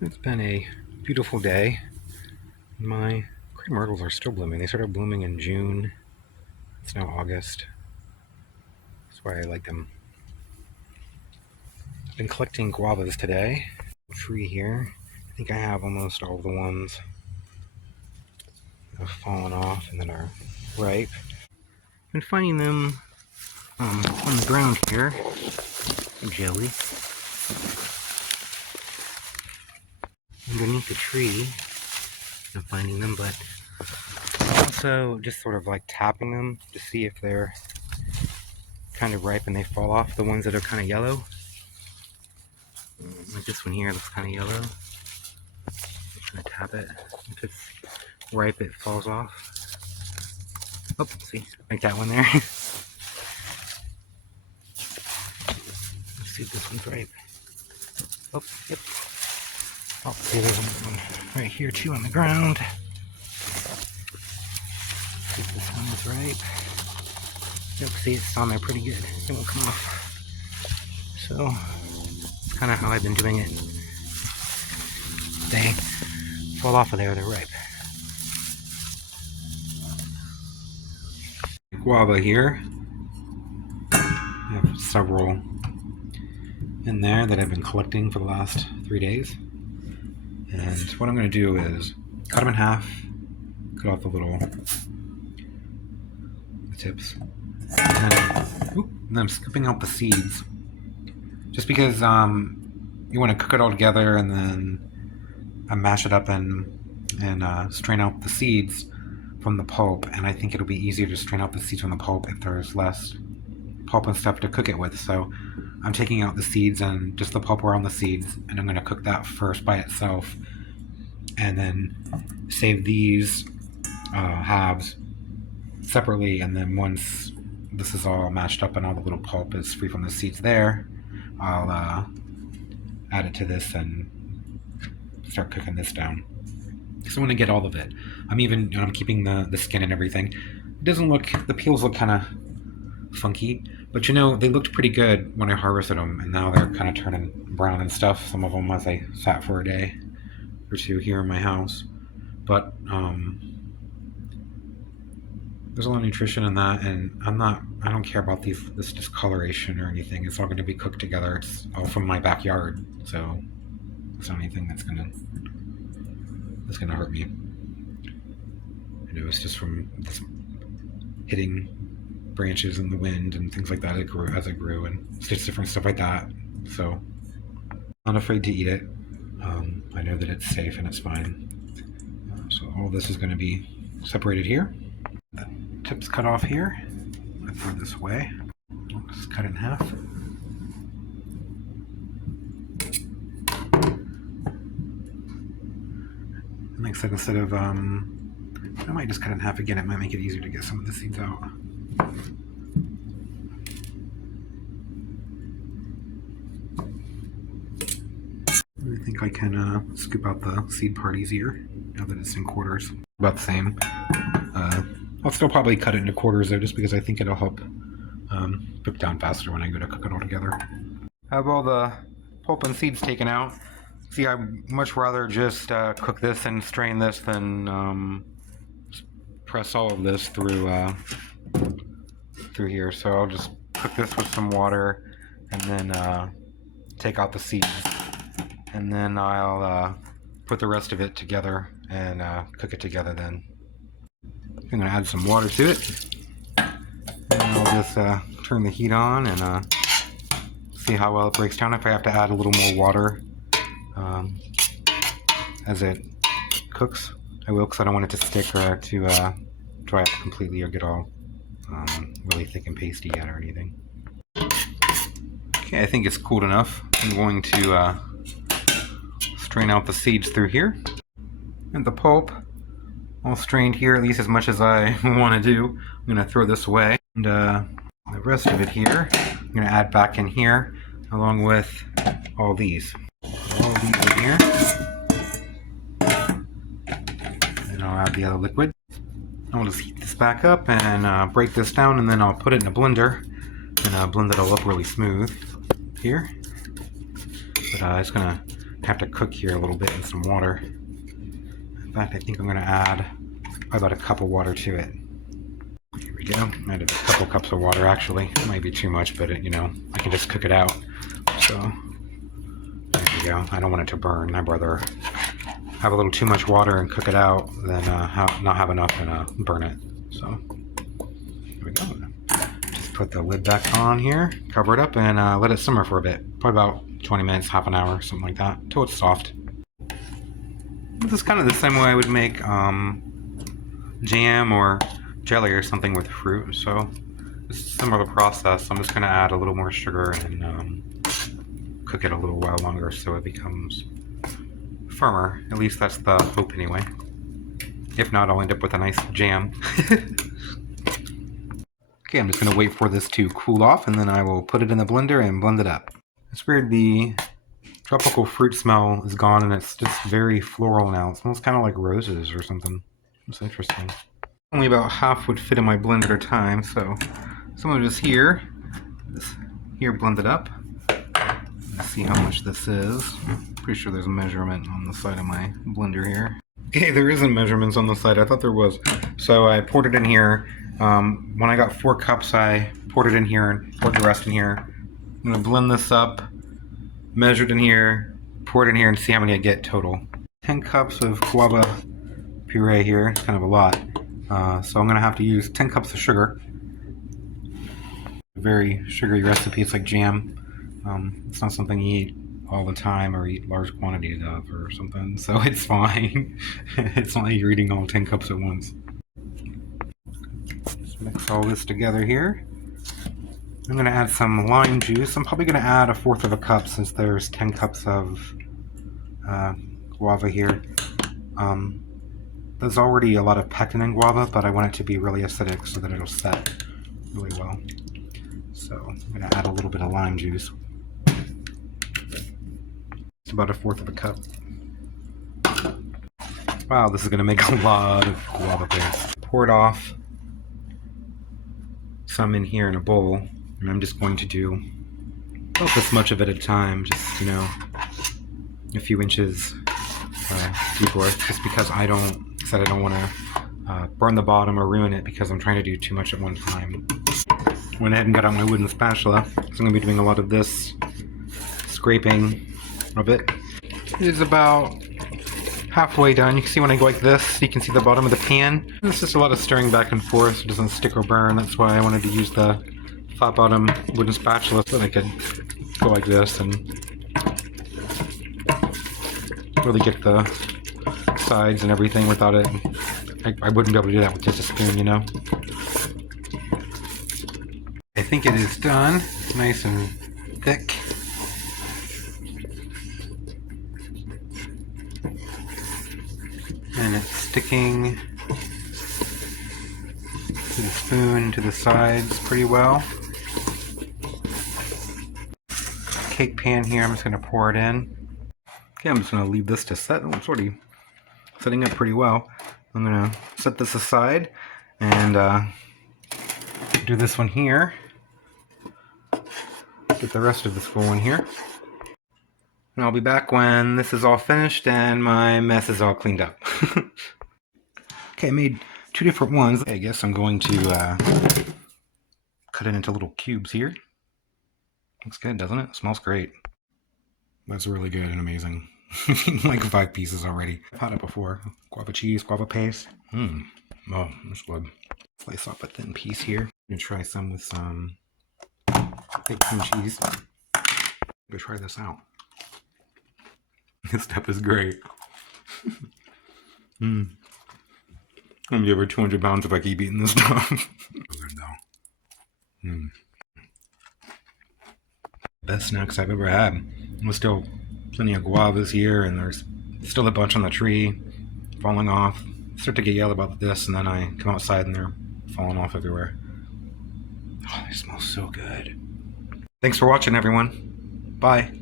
It's been a beautiful day. My crepe myrtles are still blooming. They started blooming in June. It's now August. That's why I like them. I've been collecting guavas today. Tree here. I think I have almost all of the ones that have fallen off and that are ripe. I've been finding them on the ground here. Jelly. Underneath the tree. I'm finding them, but also just sort of like tapping them to see if they're kind of ripe and they fall off. The ones that are kind of yellow. Like this one here looks kind of yellow. I'm just gonna tap it. If it's ripe, it falls off. Oh, see, like that one there. Let's see if this one's ripe. Oh, yep. Oh, see, there's one right here too on the ground. See if this one is ripe. Yep, see, it's on there pretty good. It won't come off. So, it's kind of how I've been doing it. They fall off of there, they're ripe. Guava here. I have several in there that I've been collecting for the last 3 days. And what I'm going to do is cut them in half, cut off the tips, and then I'm scooping out the seeds. Just because you want to cook it all together and then I mash it up and strain out the seeds from the pulp, and I think it'll be easier to strain out the seeds from the pulp if there's less pulp and stuff to cook it with. So I'm taking out the seeds and just the pulp around the seeds, and I'm going to cook that first by itself, and then save these halves separately, and then once this is all mashed up and all the little pulp is free from the seeds there, I'll add it to this and start cooking this down. So I want to get all of it. I'm keeping the skin and everything. It doesn't look, the peels look kind of funky, but they looked pretty good when I harvested them, and now they're kind of turning brown and stuff. Some of them as I sat for a day or two here in my house. But there's a lot of nutrition in that, and I don't care about this discoloration or anything. It's all going to be cooked together. It's all from my backyard, so it's not anything that's gonna hurt me. It's just from this hitting branches in the wind and things like that. It grew as it grew, and it's just different stuff like that. So I'm not afraid to eat it. I know that it's safe and it's fine. So all this is going to be separated here. The tips cut off here. I throw this away. Just cut it in half. It makes it, instead of I might just cut it in half again. It might make it easier to get some of the seeds out. I think I can scoop out the seed part easier now that it's in quarters. About the same. I'll still probably cut it into quarters though, just because I think it'll help cook down faster when I go to cook it all together. I have all the pulp and seeds taken out. See, I'd much rather just cook this and strain this than press all of this through here. So I'll just cook this with some water and then take out the seeds, and then I'll put the rest of it together and cook it together then. I'm going to add some water to it, and I'll just turn the heat on and see how well it breaks down. If I have to add a little more water as it cooks, I will, because I don't want it to stick or to dry up completely or get all really thick and pasty yet or anything. Okay, I think it's cooled enough. I'm going to strain out the seeds through here, and the pulp all strained here, at least as much as I want to do. I'm going to throw this away, and the rest of it here I'm going to add back in here along with all these in here, and I'll add the other liquid. I'll just heat this back up and break this down, and then I'll put it in a blender and blend it all up really smooth here. But it's going to have to cook here a little bit in some water. In fact, I think I'm going to add about a cup of water to it. Here we go. I added a couple cups of water actually. It might be too much, but you know, I can just cook it out. So there we go. I don't want it to burn. I'd rather have a little too much water and cook it out than not have enough and burn it. So here we go. Just put the lid back on here, cover it up, and let it simmer for a bit. Probably about 20 minutes, half an hour, something like that, until it's soft. This is kind of the same way I would make jam or jelly or something with fruit. So it's a similar process. I'm just going to add a little more sugar and cook it a little while longer so it becomes firmer. At least that's the hope anyway. If not, I'll end up with a nice jam. Okay, I'm just going to wait for this to cool off and then I will put it in the blender and blend it up. It's weird, the tropical fruit smell is gone and it's just very floral now. It smells kind of like roses or something. It's interesting. Only about half would fit in my blender at a time, so some of it is here. This here blended up. Let's see how much this is. Pretty sure there's a measurement on the side of my blender here. Okay, there isn't measurements on the side. I thought there was. So I poured it in here. When I got 4 cups, I poured it in here and poured the rest in here. I'm going to blend this up, measured in here, pour it in here, and see how many I get total. 10 cups of guava puree here. It's kind of a lot. So I'm going to have to use 10 cups of sugar. A very sugary recipe. It's like jam. It's not something you eat all the time or eat large quantities of or something, so it's fine. It's not like you're eating all 10 cups at once. Just mix all this together here. I'm going to add some lime juice. I'm probably going to add 1/4 of a cup since there's 10 cups of guava here. There's already a lot of pectin in guava, but I want it to be really acidic so that it'll set really well. So I'm going to add a little bit of lime juice. It's about 1/4 of a cup. Wow, this is going to make a lot of guava paste. Pour it off. Some in here in a bowl. And I'm just going to do about this much of it at a time, just, you know, a few inches deep worth, just because I don't want to burn the bottom or ruin it because I'm trying to do too much at one time. Went ahead and got out my wooden spatula, so I'm going to be doing a lot of this scraping of it. It is about halfway done. You can see when I go like this, you can see the bottom of the pan. It's just a lot of stirring back and forth so it doesn't stick or burn. That's why I wanted to use the flat bottom wooden spatula so that I could go like this and really get the sides and everything without it. I wouldn't be able to do that with just a spoon, you know. I think it is done. It's nice and thick. And it's sticking to the spoon, to the sides pretty well. Cake pan here, I'm just going to pour it in. Okay, I'm just going to leave this to set. Oh, it's already setting up pretty well. I'm going to set this aside and do this one here. Get the rest of this full one here. And I'll be back when this is all finished and my mess is all cleaned up. Okay, I made 2 different ones. I guess I'm going to cut it into little cubes here. Looks good, doesn't it? It smells great. That's really good and amazing. Like 5 pieces already. I've had it before. Guava cheese, guava paste. Oh, that's good. Slice off a thin piece here. I'm gonna try some with some baked cream cheese. I'm gonna try this out. This stuff is great. I'm gonna be over 200 pounds if I keep eating this stuff. Good though. Best snacks I've ever had. There's still plenty of guavas here, and there's still a bunch on the tree falling off. I start to get yellow about this, and then I come outside and they're falling off everywhere. Oh, they smell so good. Thanks for watching, everyone. Bye.